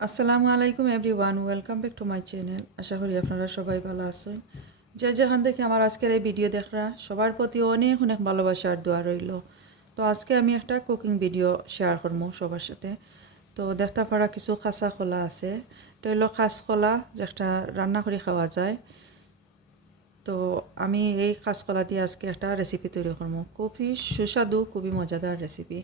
আসসালামু আলাইকুম everyone, welcome back to my channel. আশা করি আপনারা সবাই ভালো আছেন। যে যেখান থেকে আমার আজকের এই ভিডিও দেখরা সবার প্রতি অনেক অনেক ভালোবাসার দোয়া রইল। তো আজকে আমি একটা কুকিং ভিডিও শেয়ার করবো সবার সাথে। তো দেখতে পারা কিছু খাসা কলা আছে, তো হলো খাস কলা যেটা রান্না করে খাওয়া যায়। তো আমি এই খাস কলা দিয়ে আজকে একটা রেসিপি তৈরি করবো, খুবই সুস্বাদু, খুবই মজাদার রেসিপি।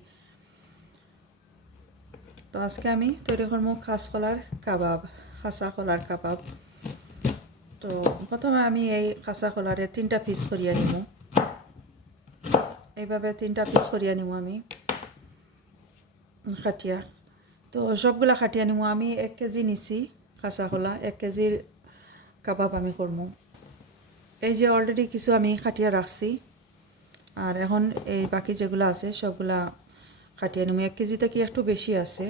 তো আজকে আমি তৈরি করবো খাস কলার কাবাব, খাসা কলার কাবাব। তো প্রথমে আমি এই কাঁচা কলারে 3টা পিস করিয়া নিব, এইভাবে 3টা পিস করিয়া নিব আমি খাটিয়া। তো সবগুলা খাটিয়া নিব আমি। 1 কেজি নিছি কাঁচা কলা, 1 কেজির কাবাব আমি করব। এই যে অলরেডি কিছু আমি খাটিয়া রাখছি, আর এখন এই বাকি যেগুলো আছে সবগুলা খাটিয়া নিব। 1 কেজি থেকে একটু বেশি আছে,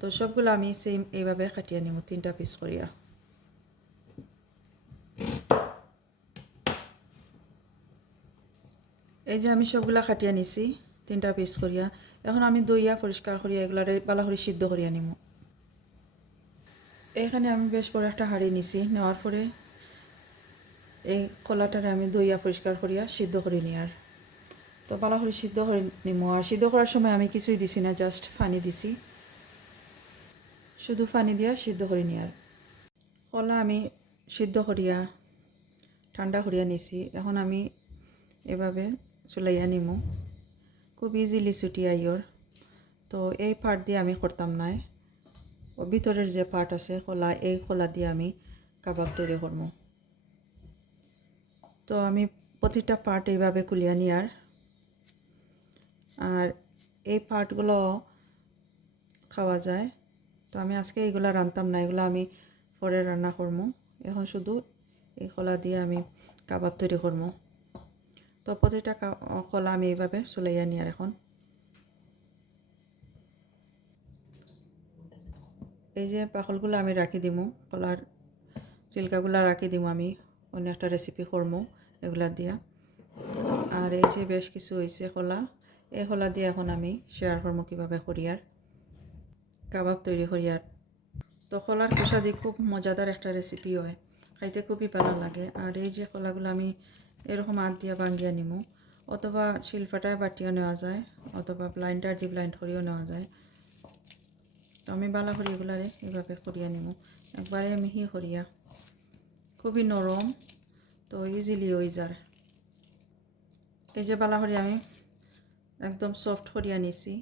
তো সবগুলো আমি সেম এইভাবে খাটিয়া নিব 3টা পিস করিয়া। এই যে আমি সবগুলা খাটিয়া নিছি 3টা পিস করিয়া। এখন আমি দইয়া পরিষ্কার করিয়া এগুলারে ভালো করে সিদ্ধ করিয়া নিব। এখানে আমি বেশ বড় একটা হাঁড়ি নিছি, নেওয়ার পরে এই কলাটারে আমি দইয়া পরিষ্কার করিয়া সিদ্ধ করে নিয়ার। তো ভালো করে সিদ্ধ করে নিব। আর সিদ্ধ করার সময় আমি কিছুই দিছি না, জাস্ট পানি দিছি, শুধু পানি দিয়া সিদ্ধ করে নিয়ার। কলা আমি সিদ্ধ করিয়া ঠান্ডা করিয়া নিছি। এখন আমি এভাবে চুলাইয়া নিমু, খুব ইজিলি ছুটিয়া আইয়র। তো এই পার্ট দিয়ে আমি করতাম না, ও ভিতরের যে পার্ট আছে কলা, এই কলা দিয়ে আমি কাবাব তৈরি করবো। তো আমি প্রতিটা পার্ট এইভাবে কুলিয়া নিয়ার। আর এই পার্টগুলো খাওয়া যায়। তো আমি আজকে এইগুলা রান্তাম না, এগুলো আমি পরে রান্না করবো। এখন শুধু এই কলা দিয়ে আমি কাবাব তৈরি করবো। তো প্রতিটা কলা আমি এইভাবে চুলাইয়া নিয়ার। এখন এই যে পাখলগুলো আমি রাখি দিমু, কলার চিলকাগুলা রাখি দিমু। আমি অন্য একটা রেসিপি করবো এগুলা দিয়া। আর এই যে বেশ কিছু হয়েছে কলা, এই কলা দিয়ে এখন আমি শেয়ার করবো কীভাবে করিয়ার কাবাব তৈরি করিয়ার। তো কলার খোসা দিয়ে খুব মজাদার একটা রেসিপি হয়, খাইতে খুবই ভালো লাগে। আর এই যে কলাগুলো আমি এরকম হাত দিয়া ভাঙ্গিয়া নিমু, অথবা শিলপাটায় বাটিও নেওয়া যায়, অথবা ব্লাইন্ডার দিয়ে ব্লাইন্ড করিও নেওয়া যায়। তো আমি বালা করি এগুলারে এইভাবে করিয়া নিমু, একবারে মিহি করিয়া, খুবই নরম, তো ইজিলি হয়ে যায়। এই যে বালা করি আমি একদম সফট করিয়া নিছি।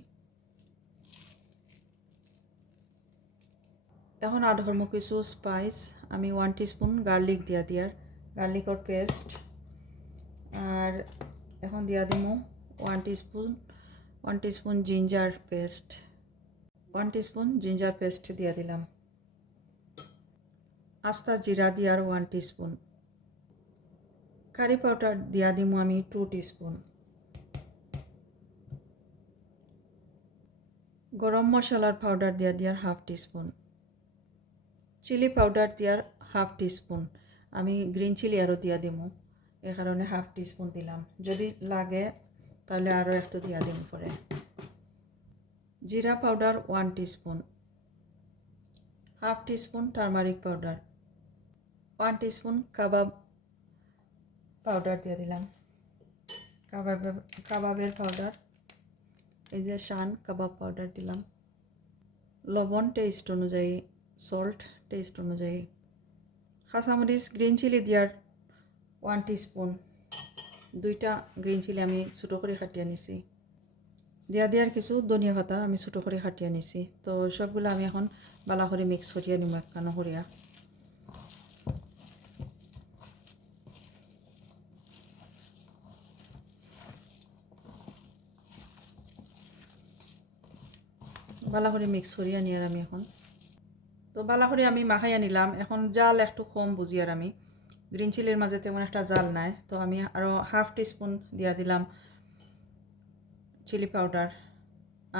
এখন আর ধর্ম কিছু স্পাইস, আমি 1 টিস্পুন গার্লিক দিয়া দিয়ার, গার্লিকর পেস্ট। আর এখন দিয়া দিমু 1 teaspoon ginger paste, 1 teaspoon ginger paste দিয়া দিলাম। আস্তা জিরা দিয়ার 1 টিস্পুন, কারি পাউডার দিয়া দিমু আমি 2 টিস্পুন, গরম মশলার পাউডার দিয়া দিয়ার 1/2 টিস্পুন, চিলি পাউডার দিয়ার 1/2 টিস্পুন। আমি গ্রিন চিলি আরও দিয়া দিমু, এ কারণে 1/2 টিস্পুন দিলাম, যদি লাগে তাহলে আরও একটু দিয়া দিম পরে। জিরা powder 1 teaspoon, 1/2 teaspoon turmeric powder, 1 teaspoon কাবাব পাউডার দিয়ে দিলাম, কাবাবের পাউডার, এই যে শান কাবাব পাউডার দিলাম, লবণ টেস্ট অনুযায়ী, সল্ট টেস্ট অনুযায়ী, কাঁচামরিচ গ্রিন চিলি দিয়ার 1 টিস্পুন, 2টা গ্রিন চিলি আমি ছোটো করে কাটিয়ে নিছি, দিয়ার কিছু ধনিয়া পাতা আমি ছোটো করে কাটিয়ে নিছি। তো সবগুলো আমি এখন বালা করে মিক্স করিয়া নিব একখানো করিয়া। বালা করে মিক্স করিয়া নিয়ার আমি এখন। তো বালা করে আমি মাখাইয়া নিলাম। এখন জাল একটু কম বুঝি, আর আমি গ্রিন চিলির মাঝে তেমন একটা জাল নাই, তো আমি আরও 1/2 টিস্পুন দিয়া দিলাম চিলি পাউডার।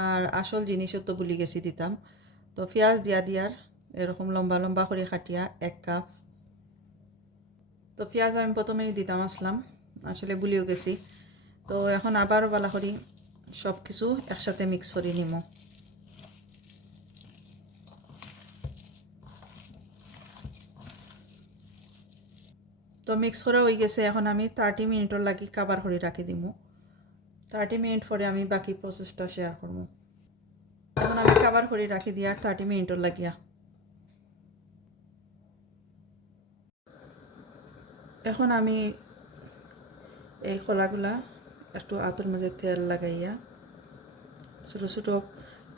আর আসল জিনিসও তো ভুলি গেছি দিতাম, তো পেঁয়াজ দিয়ার এরকম লম্বা লম্বা করে কাটিয়া 1 কাপ। তো পেঁয়াজ আমি প্রথমেই দিতাম আসলাম, আসলে ভুলিও গেছি। তো এখন আবার বালা করি সব কিছু একসাথে মিক্স করে নিব। তো মিক্স করা হয়ে গেছে। এখন আমি 30 মিনিটর লাগি কাবার করে রাখি দিব। 30 মিনিট পরে আমি বাকি প্রসেসটা শেয়ার করব। এখন আমি কাবার করে রাখি দিয়া 30 মিনিটর লাগিয়া। এখন আমি এই কলাগুলা একটু আতর মধ্যে তেল লাগাইয়া ছোটো ছোটো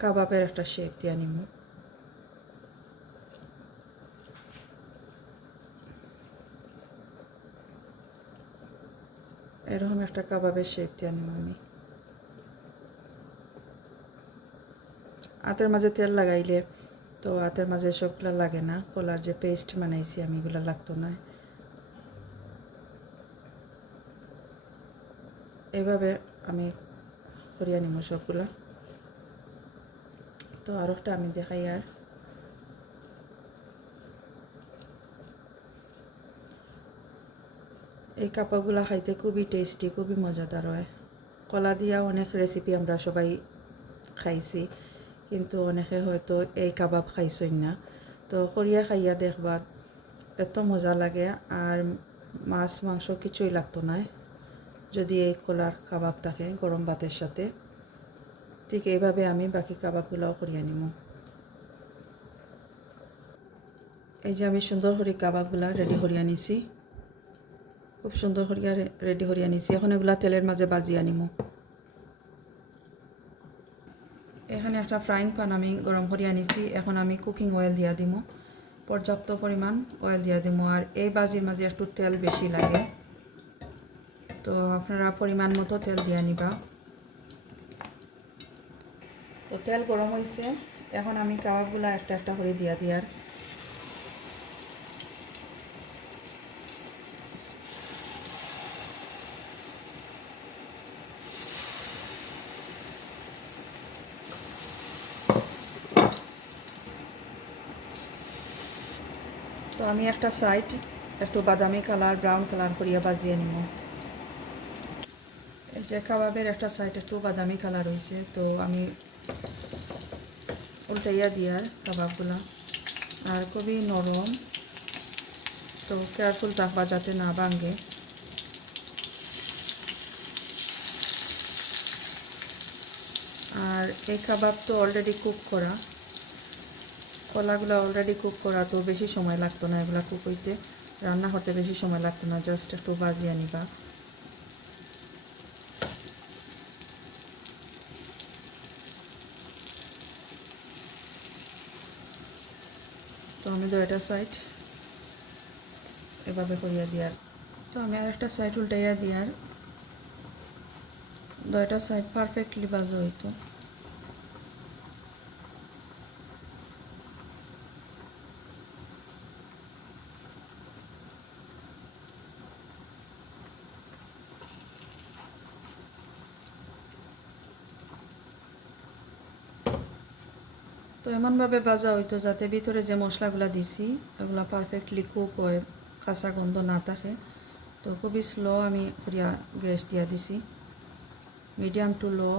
কাবাবের একটা শেপ দিয়া নিব। এরকম একটা কাবাবের শেপ দিয়ে নিব আমি। হাতের মাঝে তেল লাগাইলে তো হাতের মাঝে সবগুলা লাগে না, কলার যে পেস্ট বানাইছি আমি এগুলো লাগতো না। এভাবে আমি করিয়া নিব সবগুলা। তো আর একটা আমি দেখাই। আর এই কাবাবগুলা খাইতে খুবই টেস্টি, খুবই মজাদার হয়। কলা দিয়া অনেক রেসিপি আমরা সবাই খাইছি, কিন্তু অনেকে হয়তো এই কাবাব খাইছই না। তো করিয়া খাইয়া দেখবা, এত মজা লাগে। আর মাছ মাংস কিছুই লাগতো না যদি এই কলার কাবাব থাকে গরম ভাতের সাথে। ঠিক এইভাবে আমি বাকি কাবাবগুলোও করিয়া নিব। এই যে আমি সুন্দর করে কাবাবগুলা রেডি করিয়া নিছি, খুব সুন্দর করিয়া রেডি করিয়া নিছি। এখন এগুলা তেলের মাঝে বাজিয়া নিব। এখানে একটা ফ্রাইং প্যান আমি গরম করিয়া নিছি। এখন আমি কুকিং অয়েল দিয়া দিব, পর্যাপ্ত পরিমাণ অয়েল দিয়া দিব। আর এই বাজির মাঝে একটু তেল বেশি লাগে, তো আপনারা পরিমাণ মতো তেল দিয়া নিবা। তো তেল গরম হয়েছে, এখন আমি কাবাবগুলা একটা একটা করে দিয়া দিয়ার। তো আমি একটা সাইড একটু বাদামি কালার ব্রাউন কালার করিয়া বাজিয়ে নিব। এই যে কাবাবের একটা সাইড একটু বাদামি কালার হয়েছে, তো আমি উল্টাইয়া দিয়ার কাবাবগুলা। আর খুবই নরম, তো কেয়ারফুল থাকবা যাতে না ভাঙে। আর এই কাবাব তো অলরেডি কুক করা, কলাগুলো অলরেডি কুক করা, তো বেশি সময় লাগতো না এগুলা কুক হইতে, রান্না করতে বেশি সময় লাগতো না, জাস্ট একটু বাজিয়ে নিবা। তো আমি দুইটা সাইড এভাবে করিয়া দিয়ার। তো আমি আর একটা সাইড উল্টাইয়া দিয়ার, দুইটা সাইড পারফেক্টলি বাজা হইতো। তো এমনভাবে ভাজা হইতো যাতে ভিতরে যে মশলাগুলো দিছি এগুলো পারফেক্টলি কুক হয়, কাঁচা গন্ধ না থাকে। তো খুবই স্লো আমি করিয়া গ্যাস দিয়া দিছি, মিডিয়াম টু লো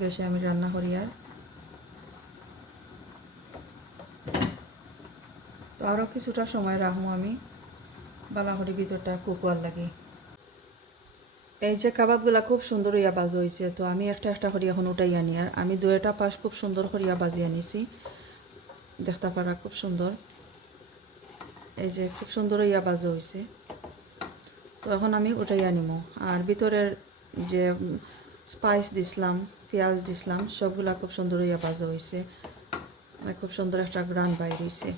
গ্যাসে আমি রান্না করি। আর তো আরও কিছুটা সময় রাখবো আমি বালাহরি ভিতরটা কুক হওয়ার লাগে। এই যে কাবাবগুলা খুব সুন্দর হইয়া বাজা হয়েছে, তো আমি একটা একটা করি এখন উঠাইয়া নিই। আর আমি দুইটা পাশ খুব সুন্দর করিয়া বাজিয়ে নিছি, দেখতে পারা খুব সুন্দর। এই যে খুব সুন্দর হইয়া বাজা হয়েছে, তো এখন আমি উঠাইয়া নিব। আর ভিতরের যে স্পাইস দিছিলাম, পেঁয়াজ দিছিলাম, সবগুলা খুব সুন্দর হইয়া বাজা হয়েছে, খুব সুন্দর একটা গ্রান বাইর হয়েছে।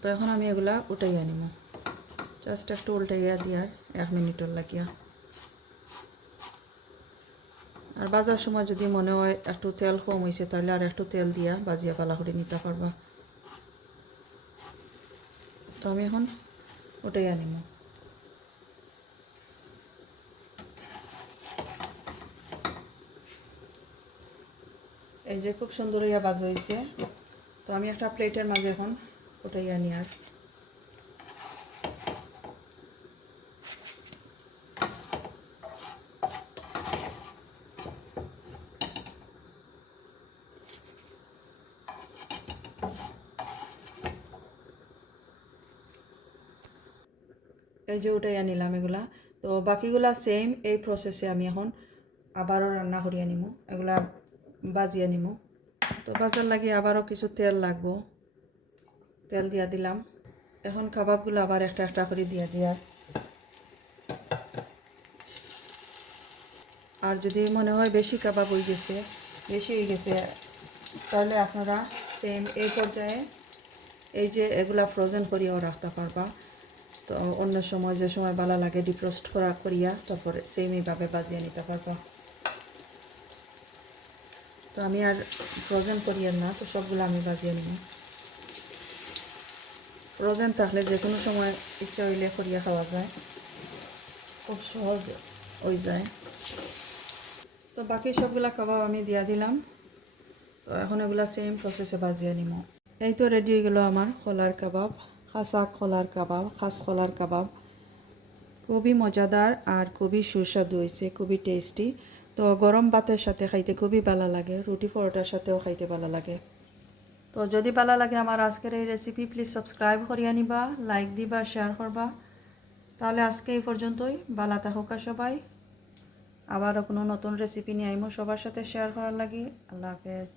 তো এখন আমি এগুলা উঠাইয়া নিব, জাস্ট একটু উল্টাইয়া দিয়ার 1 মিনিটের লাগিয়া। আর বাজার সময় যদি মনে হয় একটু তেল কম হয়েছে, তাহলে আর একটু তেল দিয়া বাজিয়া পালা করে নিতে পারবা। তো আমি এখন উঠাইয়া নিব। এই যে খুব সুন্দর হইয়া বাজা হয়েছে, তো আমি একটা প্লেটের মাঝে এখন উঠাইয়া নিই। আর এই যে উঠাইয়া নিলাম এগুলা। তো বাকিগুলা সেম এই প্রসেসে আমি এখন আবারও রান্না করিয়া নিমু, এগুলা বাজিয়া নিমু। তো বাজার লাগে আবারও কিছু তেল লাগবো, তেল দিয়া দিলাম। এখন কাবাবগুলো আবার একটা একটা করে দিয়া দিয়া। আর যদি মনে হয় বেশি কাবাব হয়ে গেছে তাহলে আপনারা সেম এই পর্যায়ে এই যে এগুলা ফ্রোজেন করিয়াও রাখতে পারবা। তো অন্য সময় যে সময় ভালো লাগে ডিফ্রস্ট করিয়া তারপরে সেম এইভাবে বাজিয়ে নিতে পারবা। তো আমি আর ফ্রোজেন করিয়া না, তো সবগুলো আমি বাজিয়ে নিব। ফ্রোজেন থাকলে যে কোনো সময় ইচ্ছা হইলে করিয়া খাওয়া যায়, খুব সহজ হয়ে যায়। তো বাকি সবগুলা কাবাব আমি দিয়া দিলাম। তো এখন এগুলা সেম প্রসেসে বাজিয়ে নিব। এই তো রেডি হয়ে গেল আমার কলার কাবাব, খাসা কলার কাবাব, খাস কলার কাবাব। খুবই মজাদার আর খুবই সুস্বাদু হয়েছে, খুবই টেস্টি। তো গরম ভাতের সাথে খাইতে খুবই ভালো লাগে, রুটি পরোটার সাথেও খাইতে ভালো লাগে। তো যদি ভালো লাগে আমার আজকের এই রেসিপি, প্লিজ সাবস্ক্রাইব করিয়া নিবা, লাইক দিবা, শেয়ার করবা। তাহলে আজকে এই পর্যন্তই। ভালো থাকুক সবাই। আবারও কোনো নতুন রেসিপি নিয়ে আইমো সবার সাথে শেয়ার করার লাগি। আল্লাহ হাফেজ।